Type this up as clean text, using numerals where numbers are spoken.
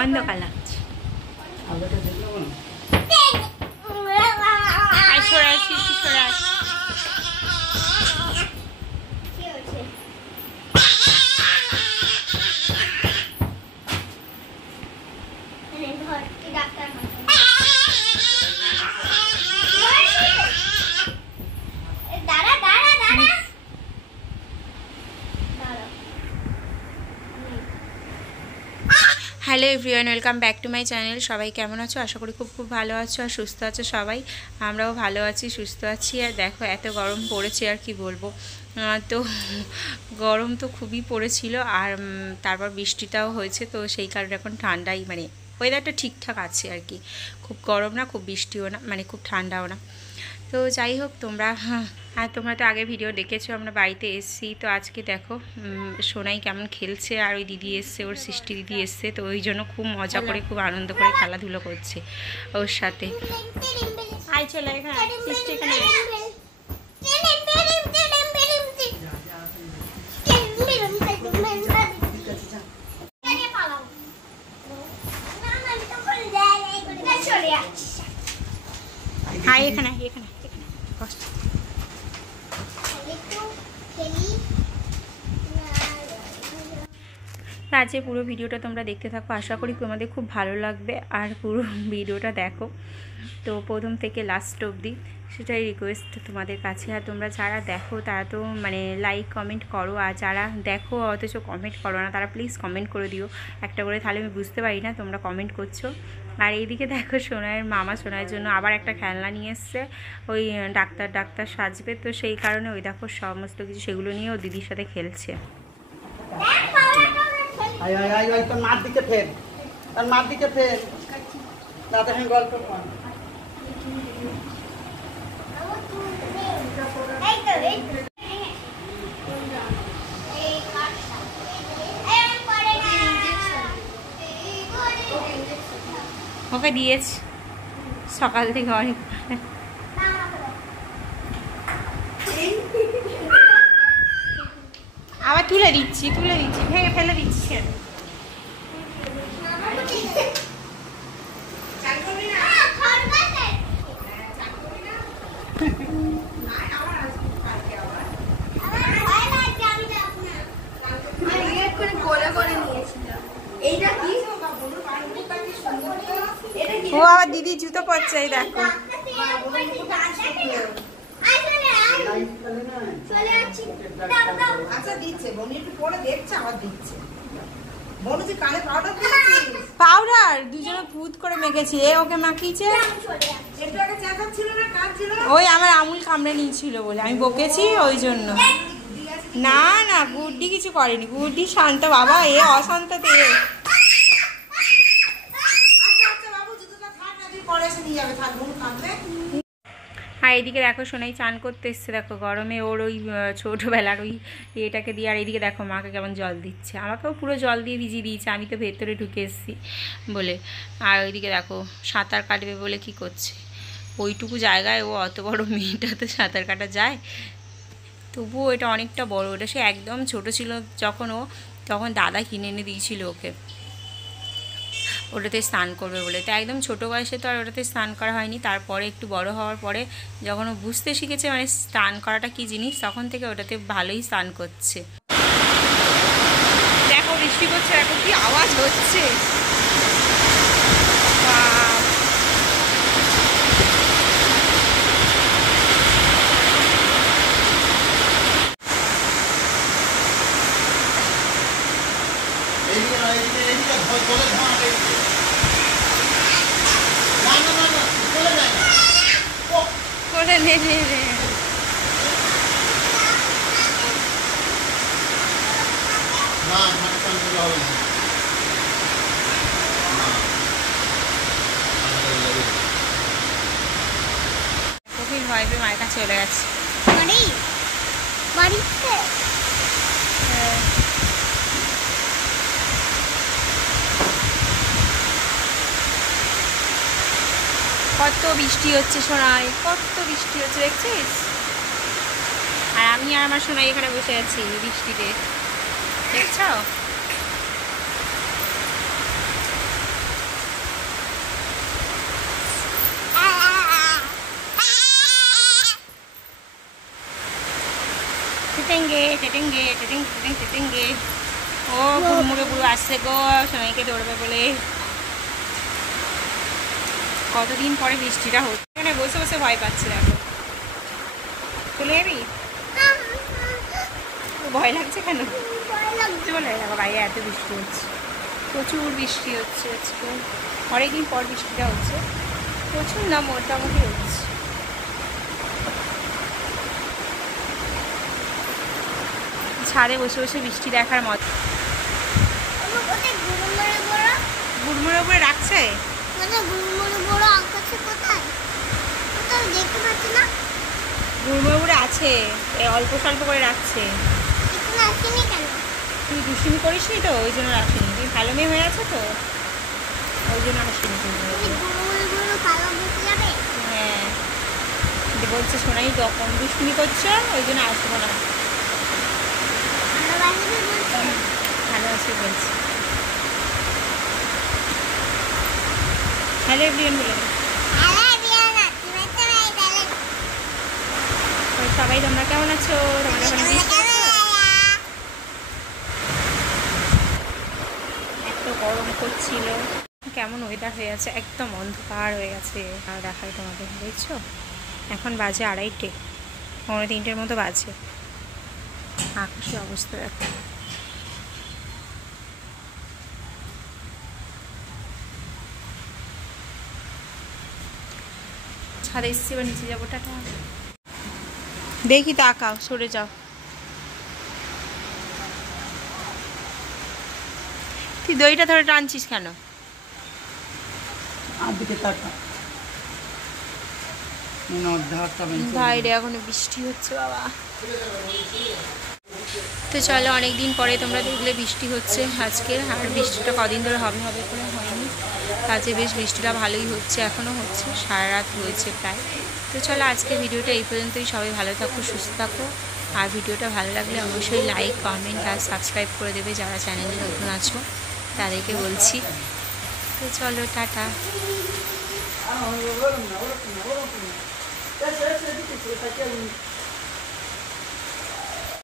অন্ধকার লাগছে। সরে আসি, সরে আসি। Hello everyone, welcome back to my channel. সবাই কেমন আছো? আশা করি খুব খুব ভালো আছো আর সুস্থ আছো সবাই। আমরাও ভালো আছি, সুস্থ আছি। আর দেখো এত গরম পড়েছে আর কি বলবো। তো গরম তো খুবই পড়েছিল, আর তারপর বৃষ্টিটাও হয়েছে, তো সেই কারণে এখন ঠান্ডাই, মানে ওয়েদারটা ঠিকঠাক আছে আর কি। খুব গরম না, খুব বৃষ্টিও না, মানে খুব ঠান্ডাও না। তো যাই হোক, তোমরা তো আগে ভিডিও দেখেছো, আমরা বাড়িতে এসেছি। তো আজকে দেখো সোনাই কেমন খেলছে, আর ওই দিদি এসছে, ওর সৃষ্টি দিদি এসছে, তো ওই জন্য খুব মজা করে, খুব আনন্দ করে খেলাধুলো করছে ওর সাথে। আয় চলে এখানে, সৃষ্টি এখানে। হ্যাঁ এখানে এখানে আজকে পুরো ভিডিওটা তোমরা দেখতে থাকো, আশা করি তোমাদের খুব ভালো লাগবে। আর পুরো ভিডিওটা দেখো তো প্রথম থেকে লাস্ট অবধি, সেটাই রিকোয়েস্ট তোমাদের কাছে। আর তোমরা যারা দেখো তারা তো মানে লাইক কমেন্ট করো, আর যারা দেখো অথচ কমেন্ট করো না, তারা প্লিজ কমেন্ট করে দিও একটা করে, তাহলে আমি বুঝতে পারি না তোমরা কমেন্ট করছো। আর এইদিকে দেখো সোনাইয়ের মামা সোনাইয়ের জন্য আবার একটা খেলনা নিয়ে এসছে, ওই ডাক্তার সাজবে, তো সেই কারণে ওই দেখো সমস্ত কিছু সেগুলো নিয়ে ও দিদির সাথে খেলছে। তোর মার দিকে ফের, তার মার দিকে ফের, দাদা সঙ্গে গল্প কর। ওকে দিয়েছি সকাল থেকে অনেক। আবার তুলে দিচ্ছি ভেঙে ফেলে দিচ্ছি। ও আবার দিদি জুতো পরছে, এই দেখো। পাউডার দুজনে ভূত করে মেখেছি, ওকে মাখিয়েছে। ওই আমার আমুল কামড়ে নিয়েছিল বলে আমি বকেছি, ওই জন্য। না না, গুড্ডি কিছু করেনি, গুড্ডি শান্ত বাবা, এ অশান্ত তে। আর এইদিকে দেখো সোনাই চান করতে এসছে, দেখো গরমে ওর ওই ছোটোবেলার ওই এটাকে দিয়ে। আর এইদিকে দেখো মাকে কেমন জল দিচ্ছে, আমাকেও পুরো জল দিয়ে ভিজিয়ে দিয়েছে, আমি তো ভেতরে ঢুকে এসেছি বলে। আর ওইদিকে দেখো সাঁতার কাটবে বলে কি করছে, ওইটুকু জায়গায় ও অত বড় মেয়েটাতে সাঁতার কাটা যায়? তবুও এটা অনেকটা বড়, ওটা সে একদম ছোট ছিল যখন, ও তখন দাদা কিনে এনে দিয়েছিল ওকে ওটাতে স্নান করবে বলে। তো একদম ছোটো বয়সে তো আর ওটাতে স্নান করা হয়নি, তারপরে একটু বড় হওয়ার পরে যখন ও বুঝতে শিখেছে মানে স্নান করাটা কী জিনিস, তখন থেকে ওটাতে ভালোই স্নান করছে। দেখো বৃষ্টি করছে, এখন কি আওয়াজ হচ্ছে। কপিল ভয় পেয়ে মায়ের কাছে চলে গেছে। কত বৃষ্টি হচ্ছে সোনাই, কত বৃষ্টি হচ্ছে দেখছিস। আর আমি আর আমার সোনাই এখানে বসে আছি বৃষ্টিতে, দেখছ। টিটিঙ্গে টিটিং টিটিং টিটিঙ্গে। ও ঘুরমুড়ে পুরো আসছে গো সময়কে দৌড়বে বলে। কতদিন পরে বৃষ্টিটা হচ্ছে, এখানে বসে বসে ভয় পাচ্ছে। দেখো চলে যাবি, ভয় লাগছে কেন? বলে দেখো বাইরে এত বৃষ্টি হচ্ছে, প্রচুর বৃষ্টি হচ্ছে আজকে। অনেকদিন পর বৃষ্টিটা হচ্ছে, প্রচুর না মোটামুটি হচ্ছে। ছাদে বসে বসে বৃষ্টি দেখার মতো। গুড়মুড়ে উপরে রাখছে, গুড়মুড়ে উপরে আছে, অল্প স্বল্প করে রাখছে। তুই দুষ্টুমি করিস নি তো, ওই জন্য রাখিনি। তুই ভালো মেয়ে হয়ে আছে তো, ওই জন্য আসিনি। হ্যাঁ বলছে শোনাই তো কম দুষ্টুমি করছো, ওই জন্য আসবো না। ভালোবাসি বলছি। হ্যালো এভরিওয়ান বলে সবাই, তোমরা কেমন আছো? তোমাদের ওখানে বৃষ্টি হচ্ছে? এত গরম করছিল, কেমন ওয়েদার হয়ে আছে, একদম অন্ধকার হয়ে গেছে। আর দেখাই তোমাদের, বুঝছো এখন বাজে 2:30, 2:45 মতো বাজে। আকাশের অবস্থা দেখো। ছাদে এসছি, এবার নিচে যাবো। টাটা। দেখি তাকাও, সরে যাও। তুই দইটা ধরে টানছিস কেন? বাইরে এখনো বৃষ্টি হচ্ছে বাবা। তো চলো, অনেকদিন পরে তোমরা দেখলে বৃষ্টি হচ্ছে আজকে। আর বৃষ্টিটা কদিন ধরে হবে হবে করে হয়নি, কাজে বেশ বৃষ্টিটা ভালোই হচ্ছে, এখনও হচ্ছে, সারা রাত হয়েছে প্রায়। তো চলো আজকে ভিডিওটা এই পর্যন্তই। সবাই ভালো থাকো, সুস্থ থাকো। আর ভিডিওটা ভালো লাগলে অবশ্যই লাইক, কমেন্ট আর সাবস্ক্রাইব করে দেবে যারা চ্যানেলে নতুন আছো তাদেরকে বলছি। তো চলো টাটা।